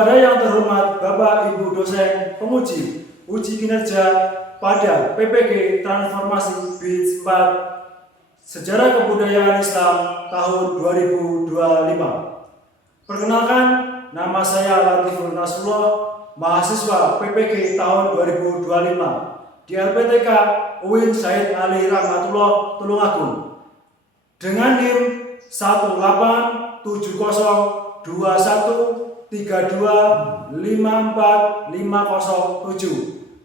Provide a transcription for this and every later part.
Kepada yang terhormat Bapak Ibu dosen penguji uji kinerja pada PPG Transformasi BITS 4 Sejarah Kebudayaan Islam tahun 2025. Perkenalkan, nama saya Latiful Nasrullah, mahasiswa PPG tahun 2025 di LPTK UIN Said Ali Rahmatullah Tulungagung dengan NIM 1821723254507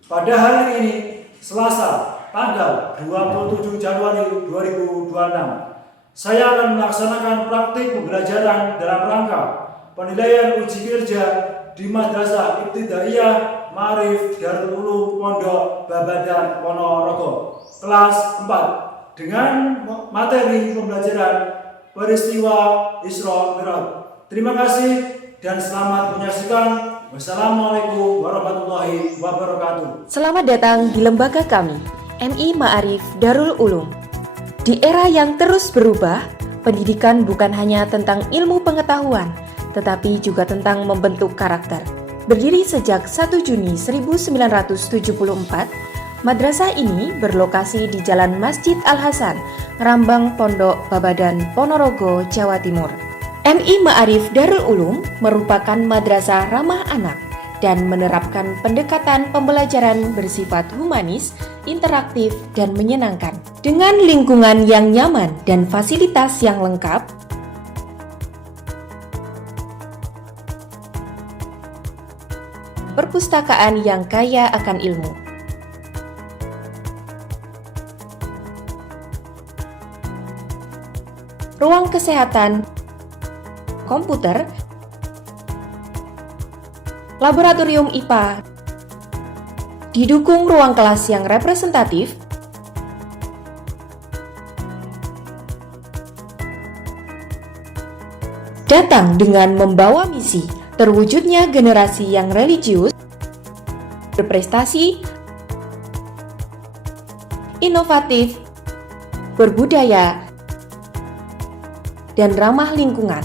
pada hari ini Selasa tanggal 27 Januari 2026. Saya akan melaksanakan praktik pembelajaran dalam rangka penilaian uji kinerja di Madrasah Ibtidaiyah Ma'arif Darul Ulum Pondok Babadan Ponorogo kelas 4 dengan materi pembelajaran peristiwa Isra Mi'raj. Terima kasih dan selamat menyaksikan. Wassalamualaikum warahmatullahi wabarakatuh. Selamat datang di lembaga kami, MI Ma'arif Darul Ulum. Di era yang terus berubah, pendidikan bukan hanya tentang ilmu pengetahuan, tetapi juga tentang membentuk karakter. Berdiri sejak 1 Juni 1974, madrasah ini berlokasi di Jalan Masjid Al-Hasan, Rambang Pondok Babadan, Ponorogo, Jawa Timur. MI Ma'arif Darul Ulum merupakan madrasah ramah anak dan menerapkan pendekatan pembelajaran bersifat humanis, interaktif, dan menyenangkan. Dengan lingkungan yang nyaman dan fasilitas yang lengkap, perpustakaan yang kaya akan ilmu, ruang kesehatan, komputer, laboratorium IPA, didukung ruang kelas yang representatif, datang dengan membawa misi terwujudnya generasi yang religius, berprestasi, inovatif, berbudaya, dan ramah lingkungan.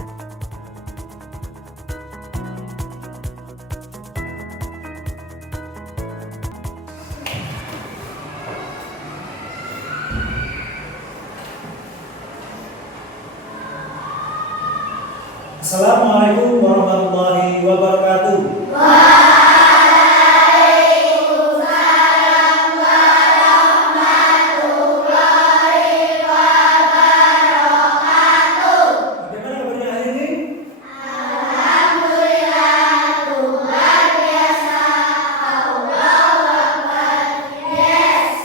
Assalamualaikum warahmatullahi wabarakatuh. Waalaikumsalam warahmatullahi wabarakatuh. Bagaimana kabarnya hari ini? Alhamdulillah, luar biasa. Allahu Akbar. Yes.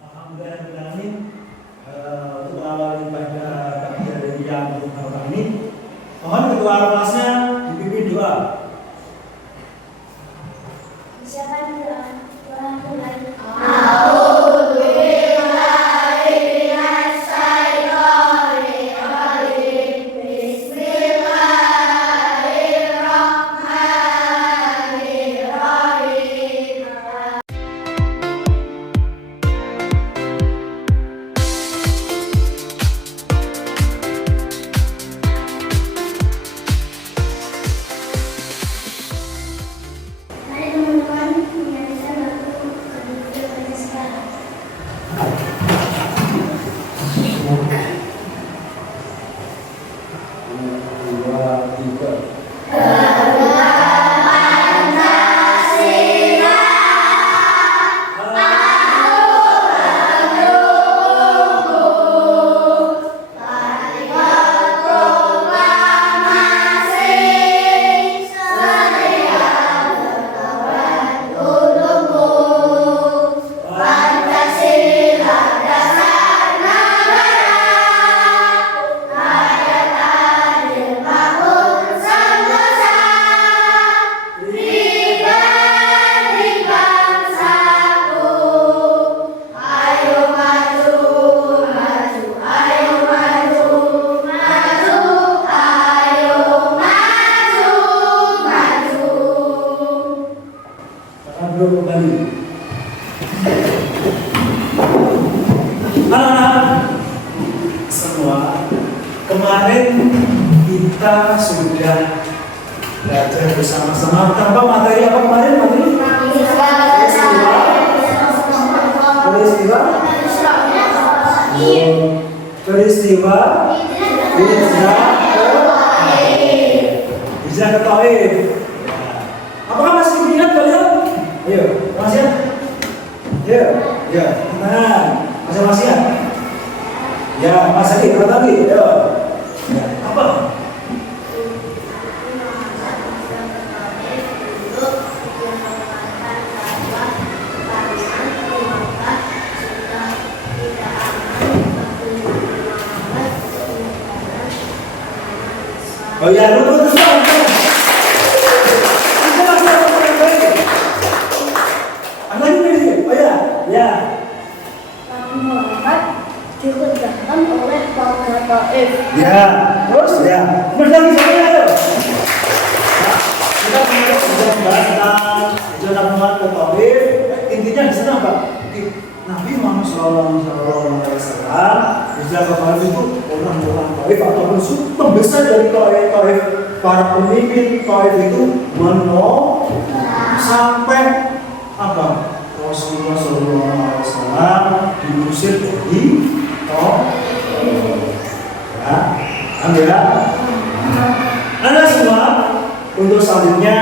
Alhamdulillah untuk mengawali pada pagi hari yang berbahagia ini, mohon ketua kelasnya dipimpin doa. Siapa doa? Mari teman-teman menyanyikan lagu Indonesia pada sekarang. Dua, tiga. Dulu kembali. Anak-anak semua, kemarin kita sudah belajar bersama-sama tanpa materi apa kemarin materi peristiwa hijrah ke Taif. Apakah masih ingat kalian? Ayo, masih? Ya, ya, nah, masih ya? Ya, masih lagi, ya. Ya, apa? Oh ya, lu terus dong. Apa ini? Oh ya, ya. Muhammad dikerjakan oleh warga Taif. Ya, terus ya. Bersama saya ayo. Kita sudah membahas tentang hijrah Muhammad ke Taif. Intinya di sana apa? Nabi Muhammad SAW hijrah ke Taif itu orang-orang Taif ataupun pembesar dari Taif, para pemimpin Taif itu menolak sampai apa? Rasulullah SAW diusir dari Taif. Ya, ambil. Anda semua untuk selanjutnya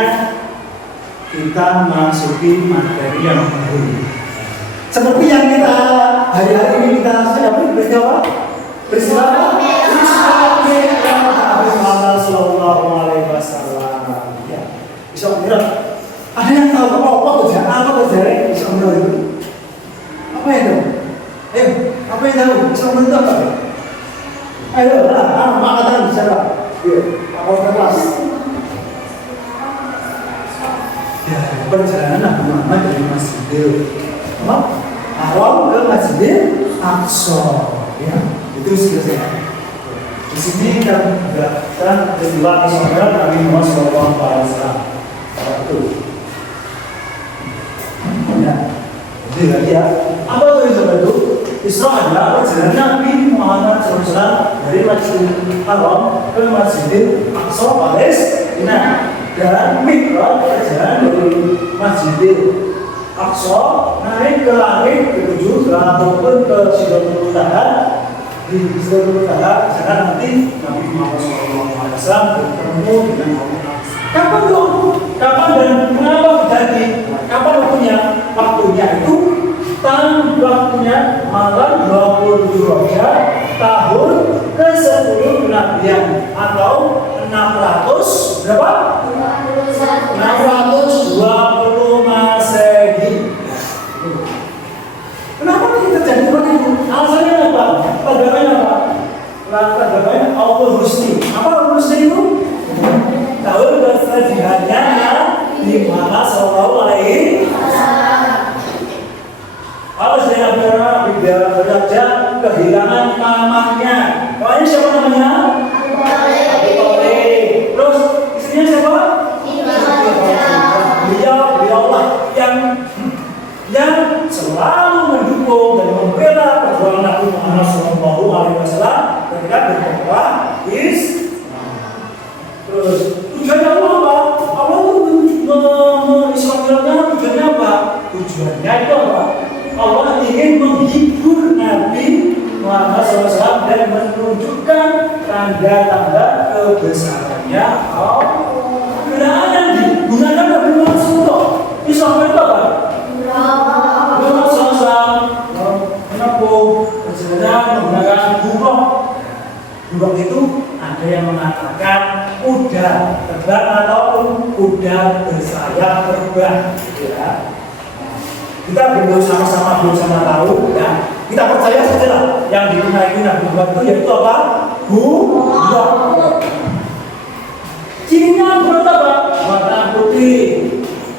kita masuki materi yang baru. Seperti yang kita hari-hari ini kita sedang peristiwa Nabi Muhammad Sallallahu Alaihi Wasallam. Ya, bisa mengira. Ada yang tahu apa kerjaan bisa mengira itu? Apa itu? Apa yang tahu? Bisa mengira apa? Ayo, angkatan siapa? Iya, kakak kelas. Ya, perjalanan Nabi Muhammad dari Masjidil Haram ke Masjidil Aqsa. Ya, itu selesai. Di sini kita menggunakan peristiwa Isra Nabi Muhammad SAW. Itu. Ya, jadi lagi ya. Apa itu Isra itu? Isra adalah perjalanan Nabi Muhammad SAW dari Masjidil Haram ke Masjidil Aqsa Palestina. Dan Mi'raj perjalanan dari Masjidil Aqsa naik ke langit ketujuh ataupun ke Sidratul Muntaha. Di Sidratul Muntaha sana nanti Nabi Muhammad SAW bertemu dengan Allah. Kapan dong? Kapan dan kenapa terjadi? Kapan waktunya? Waktunya itu waktunya malam 27 Rajab tahun ke-10 kenabian atau 600 berapa? 620 Masehi. Kenapa ini terjadi seperti itu? Alasannya apa? Tanggapannya apa? Tanggapannya Allah Husni. Apa Allah Husni itu? Tahun kesedihannya di mana Sallallahu Alaihi Wasallam. Kalau saya beraja kehilangan pamannya. Pamannya siapa namanya? Abu Thalib. Terus istrinya siapa? Beliaulah yang selalu mendukung dan membela perjuangan Nabi Muhammad SAW ketika berdakwah Islam. Terus tujuannya apa? Allah mengislamkan tujuannya apa? Tujuannya itu apa? Allah ingin menghibur Nabi Muhammad SAW dan menunjukkan tanda-tanda kebesarannya Allah. Kenaan yang digunakan Nabi Muhammad SAW Islam itu apa? Muhammad SAW menempuh perjalanan menggunakan buruk. Buruk itu ada yang mengatakan kuda terbang ataupun kuda bersayap terbang. Ya. Kita belum sama-sama tahu, ya. Kita percaya saja lah yang digunakan Nabi Muhammad itu yaitu apa? Buruk. Cirinya apa? Warna putih.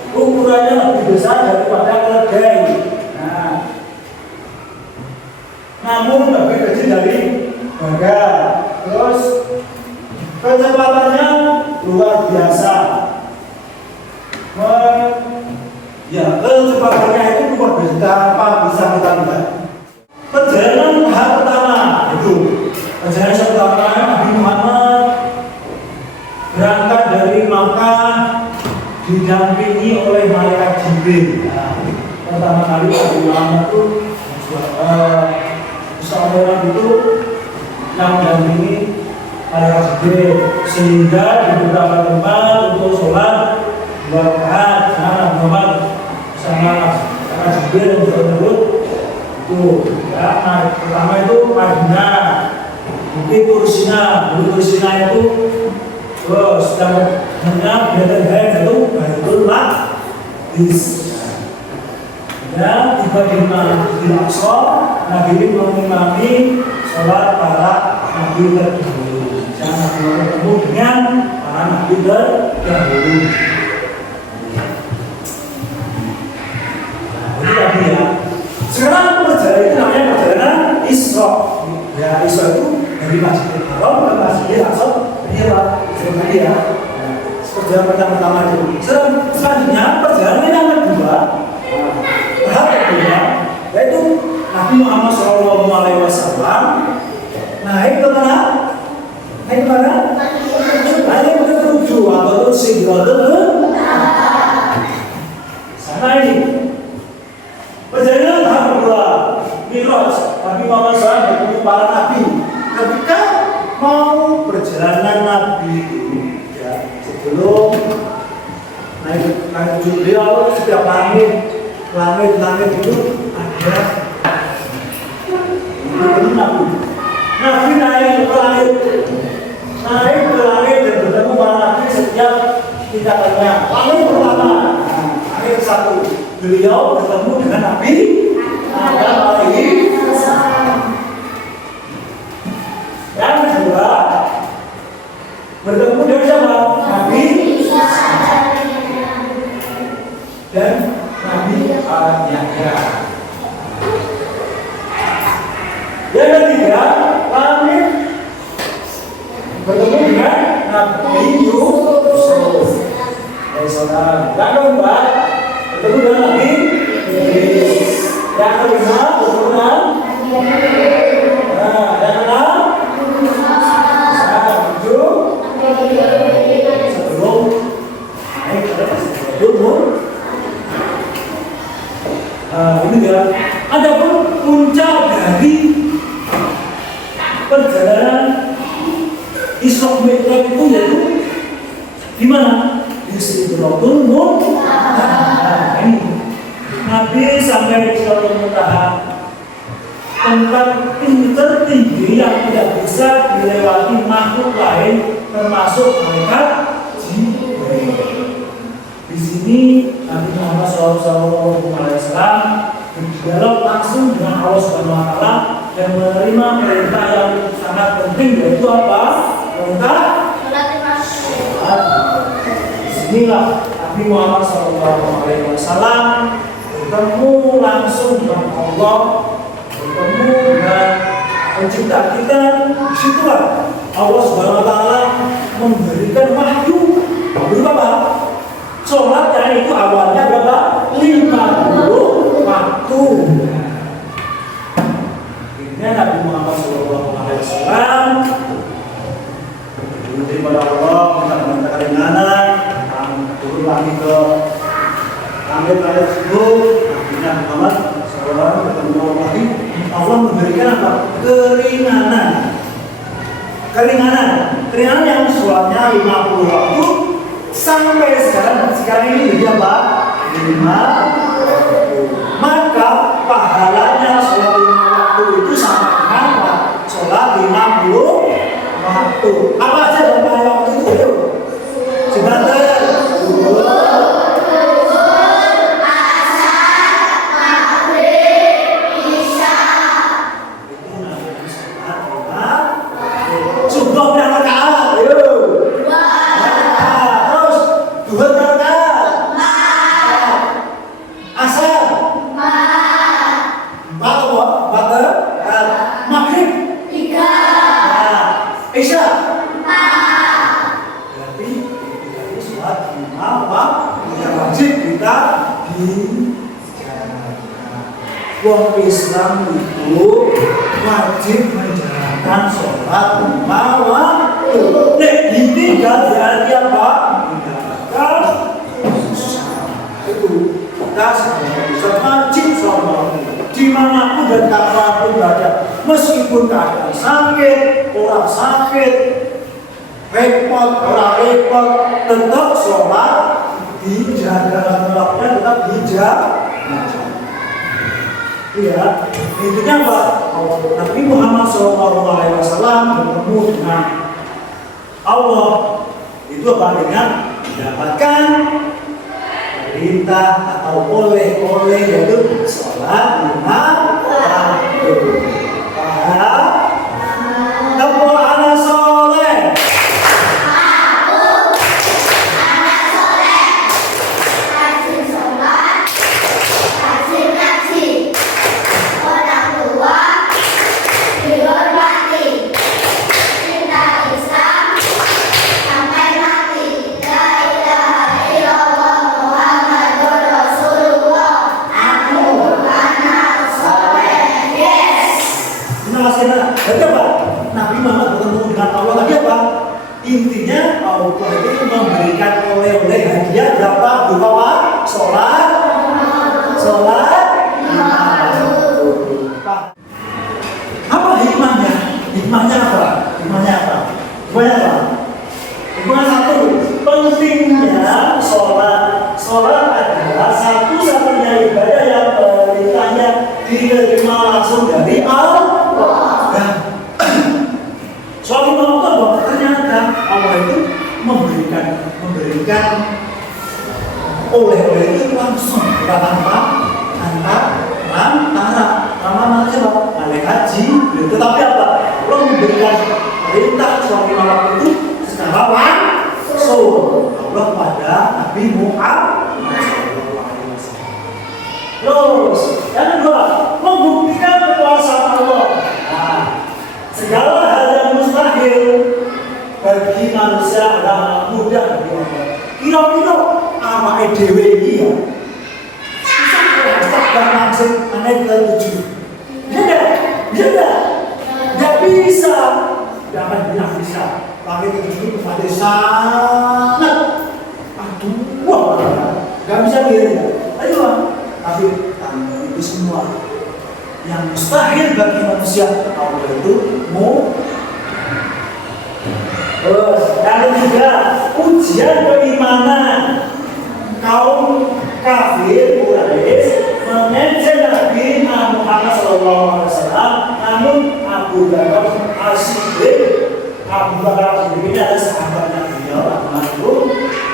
Ukurannya lebih besar daripada keledai. Nah, namun lebih kecil dari baga. Terus kecepatannya luar biasa. Kecepatannya itu luar biasa. Apa bisa kita lihat? Perjalanan tahap pertama itu perjalanan pertama Nabi Muhammad berangkat dari Makkah Nah, pertama kali Nabi Muhammad itu seorang itu yang mendampingi para Jibril, sehingga di beberapa tempat untuk sholat 2 rakaat Nabi Muhammad sama Jibril yang tersebut itu ya. Nah, pertama itu Madinah, mungkin Tursina itu terus sedangkan biadab itu Baitul Maqdis. Ya, tiba di Masjidil Aqsa, Nabi ini mengimami sholat para nabi terdahulu. Jangan bertemu dengan para nabi terdahulu. Nah, itu tadi ya. Sekarang perjalanan itu namanya perjalanan Isra. Ya, Isra itu dari Masjidil Haram ke Masjidil Aqsa. Ini apa? Seperti ya. Perjalanan pertama itu. Selanjutnya perjalanan yang kedua. Tahap kedua, yaitu Nabi Muhammad SAW naik ke mana? Naik ke mana? Naik ke tujuh atau Sidratul sana ini. Perjalanan tahap kedua, Mi'raj. Nabi Muhammad SAW bertemu para nabi. Ketika mau perjalanan Nabi ya, sebelum naik tujuh beliau setiap langit itu ada Nabi naik ke langit dan bertemu para nabi setiap tingkatannya. Langit pertama, langit satu, beliau bertemu dengan Nabi Adam alaihi salam. Yang kedua, bertemu dengan siapa? Nabi dan Nabi Yahya. Yang ketiga, langit bertemu dengan Nabi Yusuf. Yang keempat, bertemu dengan Nabi Idris. Yang kelima, bertemu dengan yang keenam, sebelum naik ke umur. Ini dia. Adapun puncak dari perjalanan Isra Mi'raj itu yaitu di mana? Di Sidratul Muntaha. Ini Nabi sampai di Sidratul Muntaha, tempat tertinggi yang tidak bisa dilewati makhluk lain termasuk malaikat Jibril. Di sini Nabi Muhammad SAW berdialog langsung dengan Allah Subhanahu Wa Taala dan menerima perintah yang sangat penting, yaitu apa? Perintah sholat. Disinilah Nabi Muhammad SAW bertemu langsung dengan Allah, bertemu dengan pencipta kita. Disitulah Allah Subhanahu Wa Taala memberikan wahyu. Berupa apa? Sholat yang itu awalnya berapa? 50 waktu. Akhirnya Nabi Muhammad SAW diterima oleh Allah, minta keringanan, turun lagi ke langit tersebut. Akhirnya Muhammad SAW bertemu lagi. Allah memberikan apa? Keringanan yang sholatnya 50 waktu. Sampai sekarang ini jadi apa? 5. Maka pahalanya sholat 5 waktu itu sama dengan sholat 50 waktu. Apa aja dalam pahala waktu itu? Yuk, sebentar. Wong Islam itu wajib menjalankan sholat 5 waktu. Nek ditinggal berarti apa? Menjalankan itu. kasih ngaji sama dimanapun dan kapanpun berada, meskipun keadaan sakit, orang sakit, repot, orang repot, tetap sholat dijaga, sholatnya tetap dijaga. Ya, intinya apa? Nabi Muhammad SAW bertemu dengan Allah itu apa dengan mendapatkan perintah atau oleh-oleh yaitu sholat lima waktu. Paham? Tepuk anak soleh. Jadi apa? Nabi Muhammad bertemu dengan Allah tadi apa? Intinya Allah itu memberikan oleh-oleh hadiah berapa? Berupa sholat. Apa hikmahnya? Hikmahnya apa? Hikmahnya satu, pentingnya sholat. Sholat adalah satu-satunya ibadah yang perintahnya diterima langsung dari Allah. Soal lima waktu bahwa ternyata Allah itu memberikan oleh-oleh itu langsung tanpa namanya oleh haji. Tetapi apa? Allah memberikan perintah soal lima waktu itu secara langsung Allah pada Nabi Muhammad. Terus yang kedua, membuktikan kekuasaan Allah. Segala hal yang mustahil bagi manusia adalah mudah bagi Allah. Kira-kira awake dhewe iki ya. Susah dan langsung aneh ke tujuh. Tidak bisa. Tidak akan bilang bisa. Tapi ke tujuh itu sangat. Aduh, nggak bisa diri. Ayo, tapi itu semua yang mustahil bagi manusia Allah itu mau. Yang ketiga, ujian keimanan kaum kafir Quraisy mengejek Nabi Muhammad SAW. Namun Abu Bakar As-Siddiq ini adalah sahabatnya beliau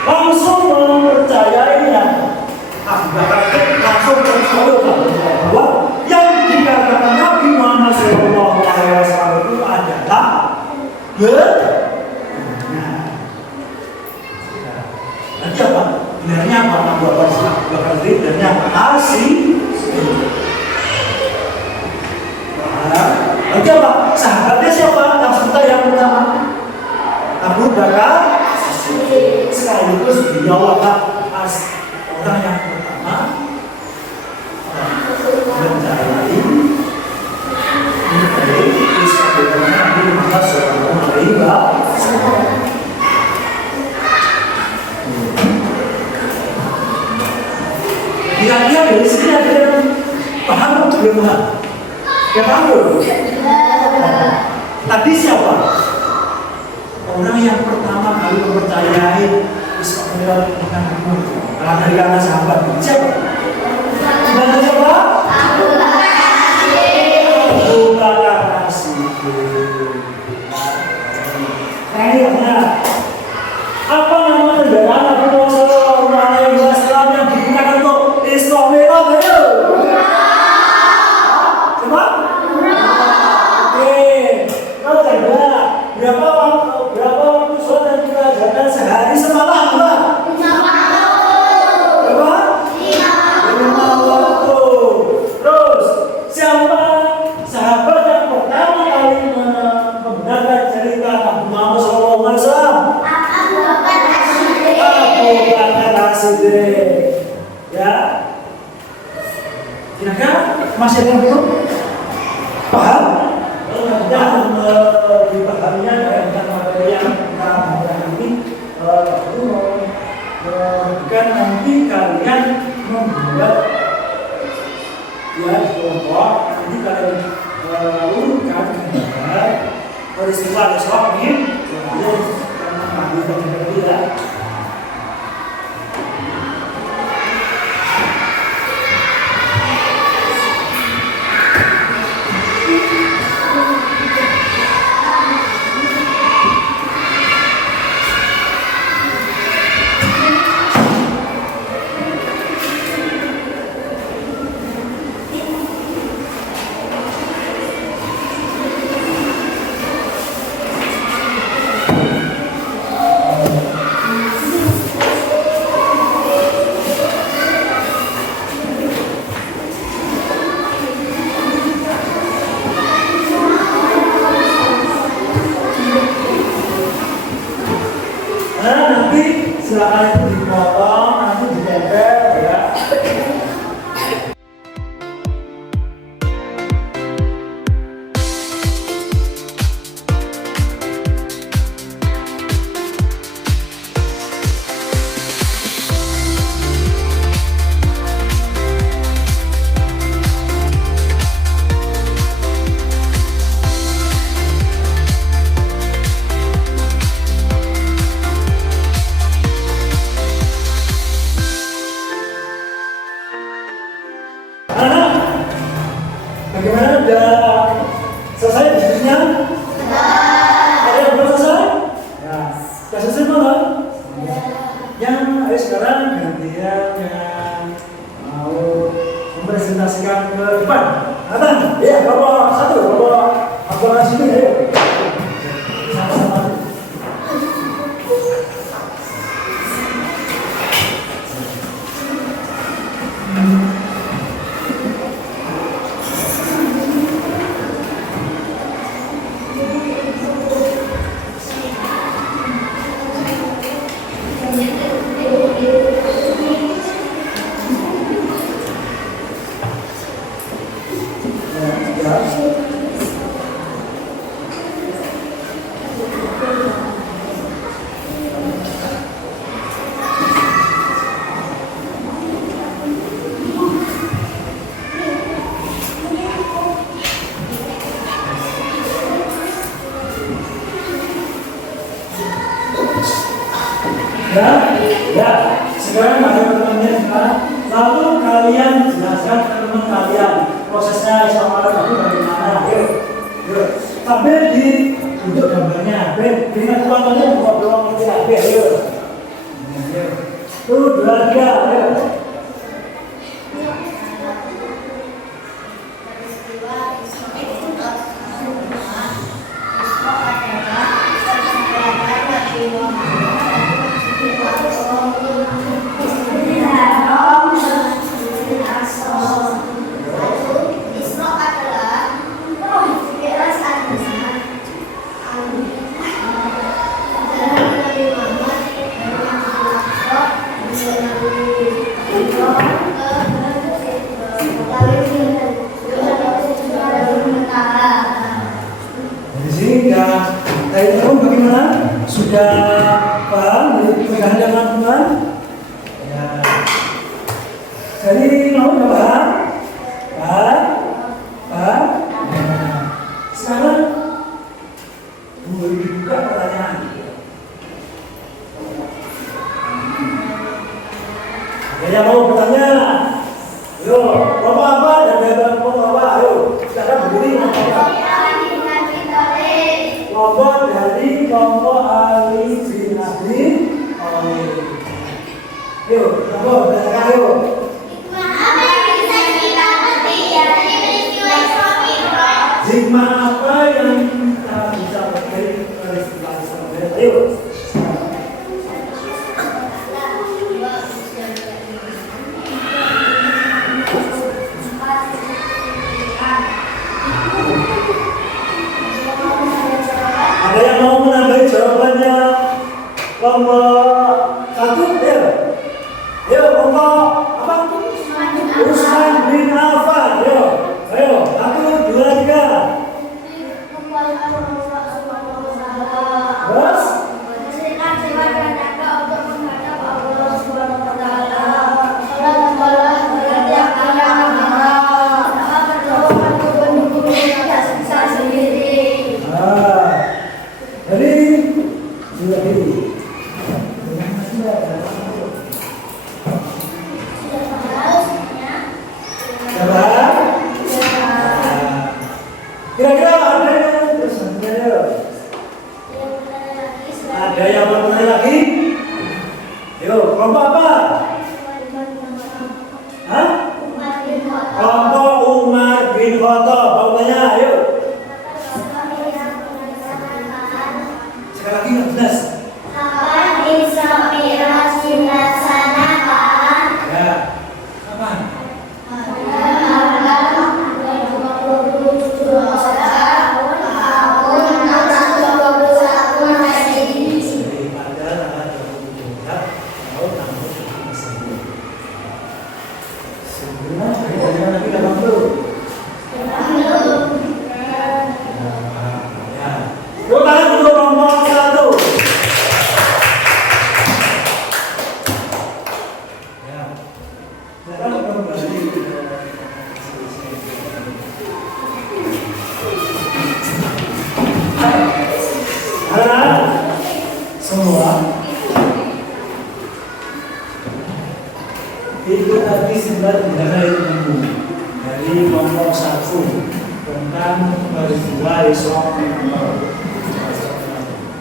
langsung mempercayainya. Abu Bakar langsung percaya bahwa yang dikatakan Nabi Muhammad SAW itu adalah benar. Nanti apa? Benarnya apa? Abu Bakar sendiri benarnya apa? Asli. Nanti apa? Sahabatnya siapa? Yang kita yang pertama Abu Bakar sekaligus beliau adalah orang yang pertama mencari Nabi Muhammad SAW. Kira-kira dari sini ada yang paham atau belum paham? Yang paham belum? Tadi siapa? Orang yang pertama kali mempercayai Ismail dengan Nabi Muhammad dari kalangan sahabat. Siapa? Gimana siapa? Abu Bakar As-Siddiq. Kayaknya apa nama kendaraan Nabi Muhammad SAW yang digunakan untuk Isra Mi'raj? Ayo. Coba. Oke. Kalau ada berapa waktu sholat yang kita jalan sehari semalam? Berapa? 5 waktu. Terus siapa sahabat yang pertama kali membenarkan cerita Nabi Muhammad SAW? Abu Bakar As-Siddiq. Ya. Kira-kira masih ada yang belum paham? Dan dipahaminya dengan materi yang kita bahas ini, bukan nanti kalian membuat ya di kelompok. Nanti kalian urutkan dengan gambar peristiwa besok ini. Kemudian kita mengambil ya. Silakan itu dipotong, nanti ditempel ya. Bagaimana? Sudah selesai diskusinya? Ada yang belum selesai? Ya, sudah selesai belum? Yang ayo sekarang gantian yang mau mempresentasikan ke depan. Nathan, ya, bawa satu, bawa sini, ayo. Sama-sama. Ya, sekarang ada pertanyaan kan? Lalu kalian jelaskan ke teman kalian prosesnya sama itu bagaimana? Yuk. Sambil ditunjuk gambarnya, dengan uangnya buat doang aja, yuk. Tuh, 2, 3, ayo. Bagaimana? Sudah paham pegangan teman-teman? Ya. Jadi mau nggak paham? Paham? Nah, sekarang boleh dibuka pertanyaan. Ada yang mau bertanya? Yo, kelompok apa dan gambar kelompok apa? Ayo, silakan berdiri. Kelompok dari kelompok Ali bin Abi Thalib. Yuk, kelompok bertanya yuk. Hikmah apa yang kita bisa petik dari peristiwa? Ayo. Ada yang mau menambahi jawabannya? Kelompok 1, ya. Yo, kelompok apa? Usman bin Affan. Yo, ayo, 1, 2, 3. Terus? bikin foto, baunya ayo. Sekali lagi nggak jelas. Kapan Isra Mi'raj dilaksanakan? Ya, kapan? Pada tanggal 27 tahun Masehi. Sebenarnya dari mana kita bantu? Ya. Yuk tangan untuk nomor 1. Ya. Sekarang kembali ke anak semua itu tadi sempat mengenai ilmu dari kelompok 1 tentang peristiwa Isra Mi'raj.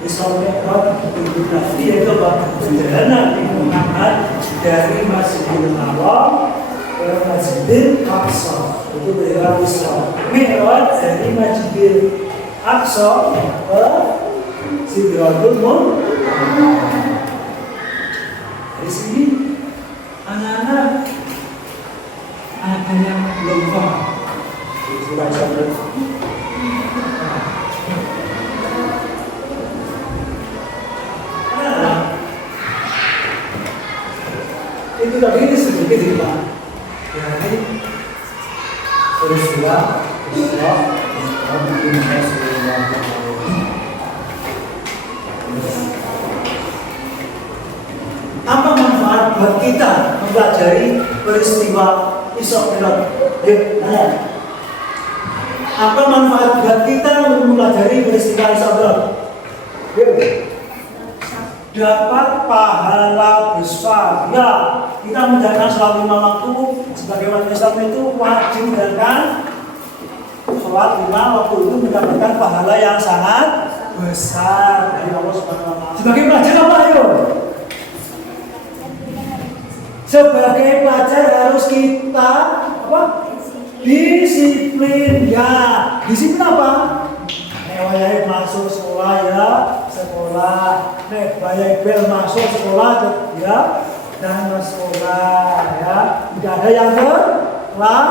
Isra Mi'raj itu tadi yaitu perjalanan Nabi Muhammad dari Masjidil Haram ke Masjidil Aqsa. Itu berarti Isra Mi'raj dari Masjidil Aqsa ke Sidratul Muntaha. Di sini anak-anak ada yang belum paham. Coba coba. Itu tadi ini sedikit Pak. Jadi peristiwa Isra Mi'raj. Apa manfaat buat kita mempelajari peristiwa Isra Mi'raj? Apa manfaat buat kita mempelajari peristiwa Isra Mi'raj? Dapat pahala besar. Ya, kita menjalankan sholat 5 waktu sebagai umat Islam itu wajib menjalankan sholat 5 waktu itu mendapatkan pahala yang sangat besar dari Allah Subhanahu wa Ta'ala. Sebagai pelajar apa ayo? Sebagai pelajar harus kita apa? Disiplin ya. Disiplin apa? Nek masuk sekolah ya, sekolah. Nek bayar bel masuk sekolah ya, dan sekolah ya. Tidak ada yang terlambat.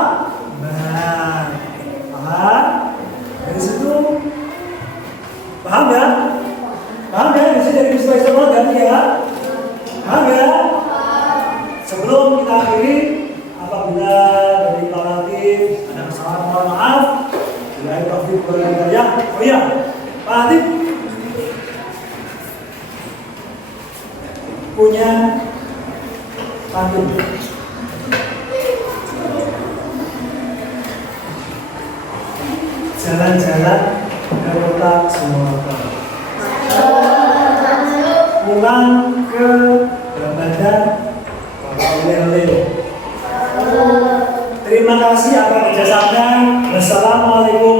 Paham? Dari situ paham ya? Paham ya? Di sini dari peristiwa Isra Mi'raj ya? Paham ya? Sebelum kita akhiri, apabila dari Pak Latif ada kesalahan mohon maaf. Bila Taufik wal Hidayah. Oh iya, Pak Latif punya pantun. Jalan-jalan ke kota Sumatera. Pulang ke Ramadan. Terima kasih atas kerjasamanya. Wassalamualaikum